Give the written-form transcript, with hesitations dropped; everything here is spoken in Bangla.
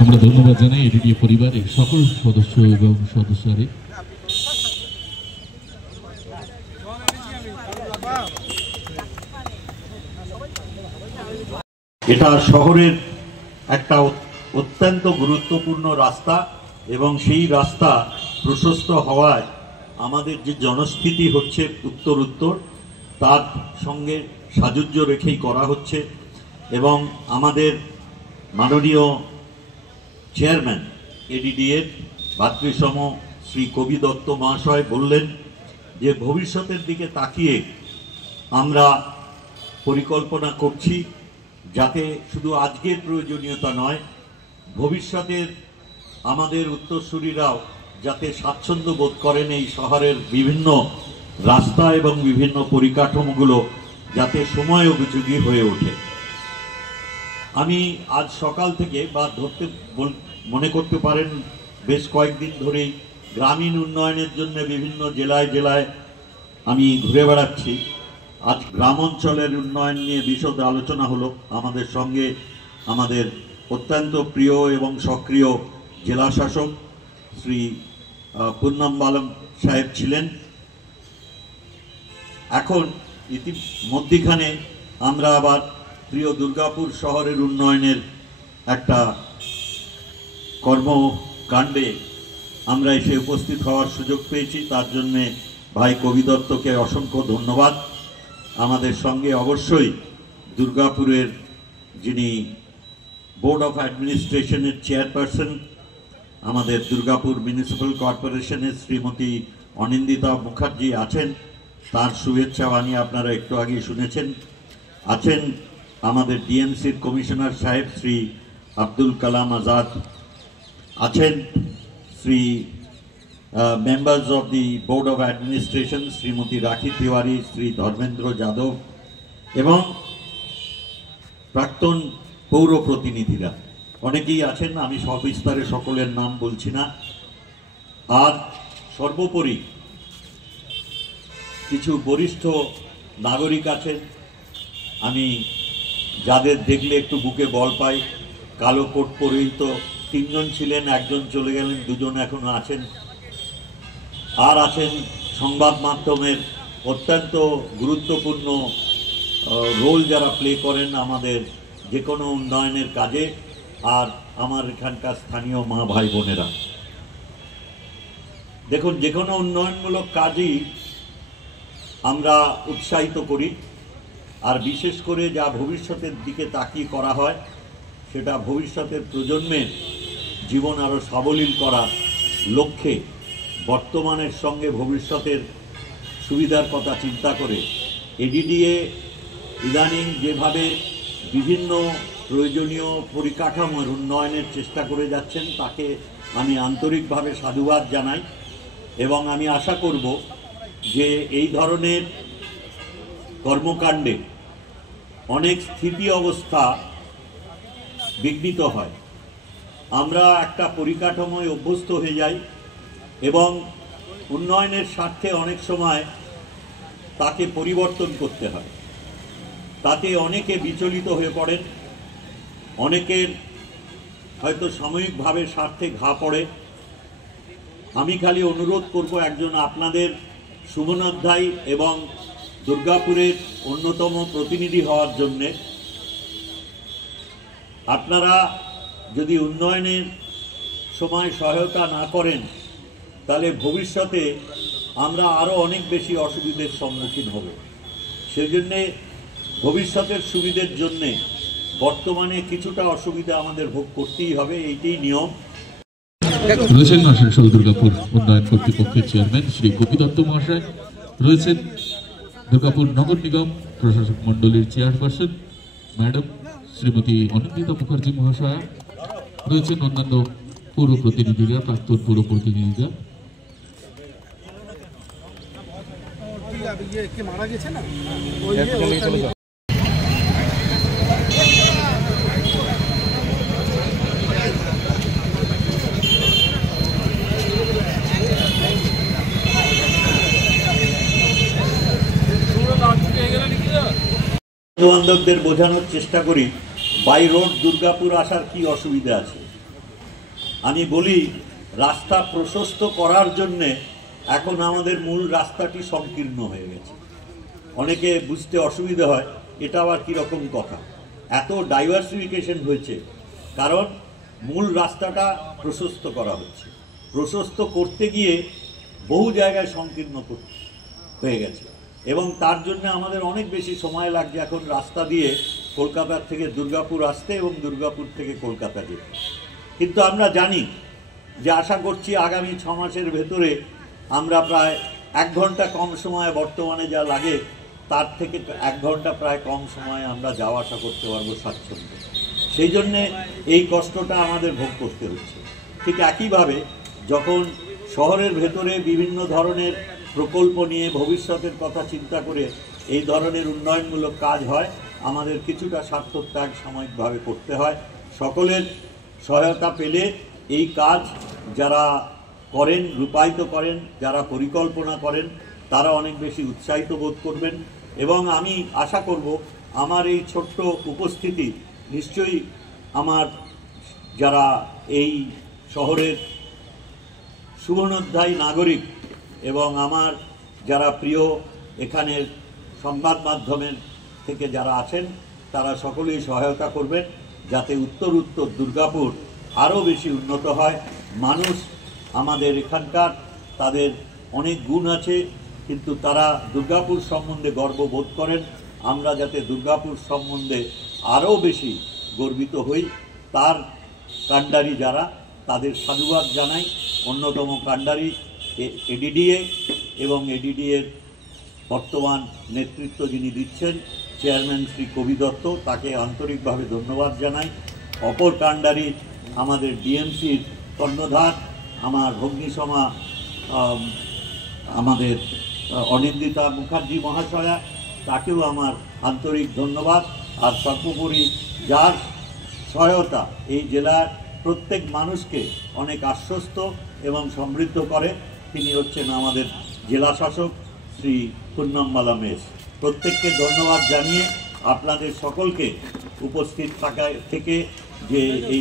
আমরা ধন্যবাদ জানাই এডিডি পরিবারের সকল সদস্য এবং সদস্যদের। এটা শহরের একটা অত্যন্ত গুরুত্বপূর্ণ রাস্তা এবং সেই রাস্তা প্রশস্ত হওয়ায় আমাদের যে জনস্ফীতি হচ্ছে উত্তর তার সঙ্গে সাযুজ্য রেখেই করা হচ্ছে। এবং আমাদের মাননীয় চেয়ারম্যান এডিডিএর ভাতৃসম শ্রী কবি দত্ত মহাশয় বললেন যে ভবিষ্যতের দিকে তাকিয়ে আমরা পরিকল্পনা করছি যাতে শুধু আজকের প্রয়োজনীয়তা নয়, ভবিষ্যতের আমাদের উত্তরসূরিরাও যাতে স্বাচ্ছন্দ্য বোধ করেন এই শহরের বিভিন্ন রাস্তা এবং বিভিন্ন পরিকাঠামোগুলো যাতে সময় উপযোগী হয়ে ওঠে। আমি আজ সকাল থেকে বা মনে করতে পারেন বেশ কয়েকদিন ধরেই গ্রামীণ উন্নয়নের জন্য বিভিন্ন জেলায় জেলায় আমি ঘুরে বেড়াচ্ছি। আজ গ্রাম অঞ্চলের উন্নয়ন নিয়ে বিশদ আলোচনা হলো। আমাদের সঙ্গে আমাদের অত্যন্ত প্রিয় এবং সক্রিয় জেলা শাসক শ্রী পুন্নম বালম সাহেব ছিলেন। এখন ইতিমধ্যেখানে আমরা আবার প্রিয় দুর্গাপুর শহরের উন্নয়নের একটা কর্মকাণ্ডে আমরা এসে উপস্থিত হওয়ার সুযোগ পেয়েছি। তার জন্যে ভাই কবি দত্তকে অসংখ্য ধন্যবাদ। আমাদের সঙ্গে অবশ্যই দুর্গাপুরের যিনি বোর্ড অফ অ্যাডমিনিস্ট্রেশনের চেয়ারপারসন, আমাদের দুর্গাপুর মিউনিসিপ্যাল কর্পোরেশনের শ্রীমতী অনিন্দিতা মুখার্জি আছেন, তার শুভেচ্ছা বাণী আপনারা একটু আগেই শুনেছেন। আছেন আমাদের ডিএমসির কমিশনার সাহেব শ্রী আব্দুল কালাম আজাদ, আছেন Shri members of the board of administration Shrimati রাখি তিওয়ারি, শ্রী ধর্মেন্দ্র যাদব এবং প্রাক্তন পৌর প্রতিনিধিরা অনেকেই আছেন। আমি সবিস্তারে সকলের নাম বলছি না। আর সর্বোপরি কিছু বরিষ্ঠ নাগরিক আছেন, আমি যাদের দেখলে একটু বুকে বল পাই। কালো কোট পরিহিত তিনজন ছিলেন, একজন চলে গেলেন, দুজন এখনো আছেন। আর আছেন সংবাদ মাধ্যমের অত্যন্ত গুরুত্বপূর্ণ রোল যারা প্লে করেন আমাদের যে কোনো উন্নয়নের কাজে। আর আমার এখানকার স্থানীয় মা ভাই বোনেরা, দেখুন যে কোনো উন্নয়নমূলক কাজই আমরা উৎসাহিত করি। আর বিশেষ করে যা ভবিষ্যতের দিকে তাকিয়ে করা হয় সেটা ভবিষ্যতের প্রজন্মের জীবন আরও সাবলীল করার লক্ষ্যে বর্তমানের সঙ্গে ভবিষ্যতের সুবিধার কথা চিন্তা করে এডিডিএ ইদানিং যেভাবে বিভিন্ন প্রয়োজনীয় পরিকাঠামোর উন্নয়নের চেষ্টা করে যাচ্ছেন তাকে আমি আন্তরিকভাবে সাধুবাদ জানাই। এবং আমি আশা করব যে এই ধরনের কর্মকাণ্ডে অনেক স্থিতি অবস্থা বিঘ্নিত হয়। আমরা একটা পরিকাঠামোয় অভ্যস্ত হয়ে যাই এবং উন্নয়নের স্বার্থে অনেক সময় তাকে পরিবর্তন করতে হয়। তাতে অনেকে বিচলিত হয়ে পড়েন, অনেকের হয়তো সাময়িকভাবে স্বার্থে ঘা পড়ে। আমি খালি অনুরোধ করব একজন আপনাদের শুভনোধ্যায়ী এবং দুর্গাপুরের অন্যতম প্রতিনিধি হওয়ার জন্যে, আপনারা যদি উন্নয়নের সময় সহায়তা না করেন তাহলে ভবিষ্যতে আমরা আরও অনেক বেশি অসুবিধার সম্মুখীন হব। সেজন্যে ভবিষ্যতের সুবিধার জন্যে বর্তমানে কিছুটা অসুবিধা আমাদের ভোগ করতেই হবে, এইটাই নিয়ম। রয়েছেন আসানসোল দুর্গাপুর উন্নয়ন কর্তৃপক্ষের চেয়ারম্যান শ্রী কবি দত্ত মহাশয়, রয়েছেন দুর্গাপুর নগর নিগম প্রশাসক মণ্ডলীর চেয়ারপারসন ম্যাডাম শ্রীমতী অনিন্দিতা মুখার্জি মহাশয়া, রয়েছেন অন্যান্য পৌর প্রতিনিধিরা, প্রাক্তন পৌর প্রতিনিধিরা। বন্ধু বান্ধবদের বোঝানোর চেষ্টা করি বাই রোড দুর্গাপুর আসার কি অসুবিধা আছে? আমি বলি, রাস্তা প্রশস্ত করার জন্যে এখন আমাদের মূল রাস্তাটি সংকীর্ণ হয়ে গেছে। অনেকে বুঝতে অসুবিধা হয়, এটা আবার কীরকম কথা। এত ডাইভার্সিফিকেশন হয়েছে কারণ মূল রাস্তাটা প্রশস্ত করা হচ্ছে। প্রশস্ত করতে গিয়ে বহু জায়গায় সংকীর্ণ হয়ে গেছে এবং তার জন্য আমাদের অনেক বেশি সময় লাগছে এখন রাস্তা দিয়ে কলকাতার থেকে দুর্গাপুর আসতে এবং দুর্গাপুর থেকে কলকাতা যেতে। কিন্তু আমরা জানি যে আশা করছি আগামী 6 মাসের ভেতরে আমরা প্রায় 1 ঘন্টা কম সময়ে, বর্তমানে যা লাগে তার থেকে 1 ঘন্টা প্রায় কম সময়ে আমরা যাওয়া আসা করতে পারবো স্বাচ্ছন্দ্যে। সেই জন্যে এই কষ্টটা আমাদের ভোগ করতে হচ্ছে। ঠিক একইভাবে যখন শহরের ভেতরে বিভিন্ন ধরনের প্রকল্প নিয়ে ভবিষ্যতের কথা চিন্তা করে এই ধরনের উন্নয়নমূলক কাজ হয়, আমাদের কিছুটা স্বার্থত্যাগ সাময়িকভাবে করতে হয়। সকলের সহায়তা পেলে এই কাজ যারা করেন, রূপায়িত করেন, যারা পরিকল্পনা করেন, তারা অনেক বেশি উৎসাহিত বোধ করবেন এবং আমি আশা করব আমার এই ছোট্ট উপস্থিতি নিশ্চয়ই আমার যারা এই শহরের শুভনোধ্যায়ী নাগরিক এবং আমার যারা প্রিয় এখানের সংবাদ মাধ্যমের থেকে যারা আছেন, তারা সকলেই সহায়তা করবেন যাতে উত্তর দুর্গাপুর আরও বেশি উন্নত হয়। মানুষ আমাদের এখানকার, তাদের অনেক গুণ আছে, কিন্তু তারা দুর্গাপুর সম্বন্ধে গর্ববোধ করেন। আমরা যাতে দুর্গাপুর সম্বন্ধে আরও বেশি গর্বিত হই, তার কাণ্ডারি যারা, তাদের সাধুবাদ জানাই। অন্যতম কাণ্ডারি এডিডিএ এবং এডিডিএর বর্তমান নেতৃত্ব যিনি দিচ্ছেন চেয়ারম্যান শ্রী কবি দত্ত, তাকে আন্তরিকভাবে ধন্যবাদ জানাই। অপর কাণ্ডারি আমাদের ডিএমসির কর্ণধার আমার ভগ্নীসমা আমাদের অনিন্দিতা মুখার্জি মহাশয়া, তাকেও আমার আন্তরিক ধন্যবাদ। আর সর্বোপরি যার সহায়তা এই জেলার প্রত্যেক মানুষকে অনেক আশ্বস্ত এবং সমৃদ্ধ করে, তিনি হচ্ছেন আমাদের জেলা শাসক শ্রী পুন্নমবালা মেস। প্রত্যেককে ধন্যবাদ জানিয়ে আপনাদের সকলকে উপস্থিত থাকা থেকে যে এই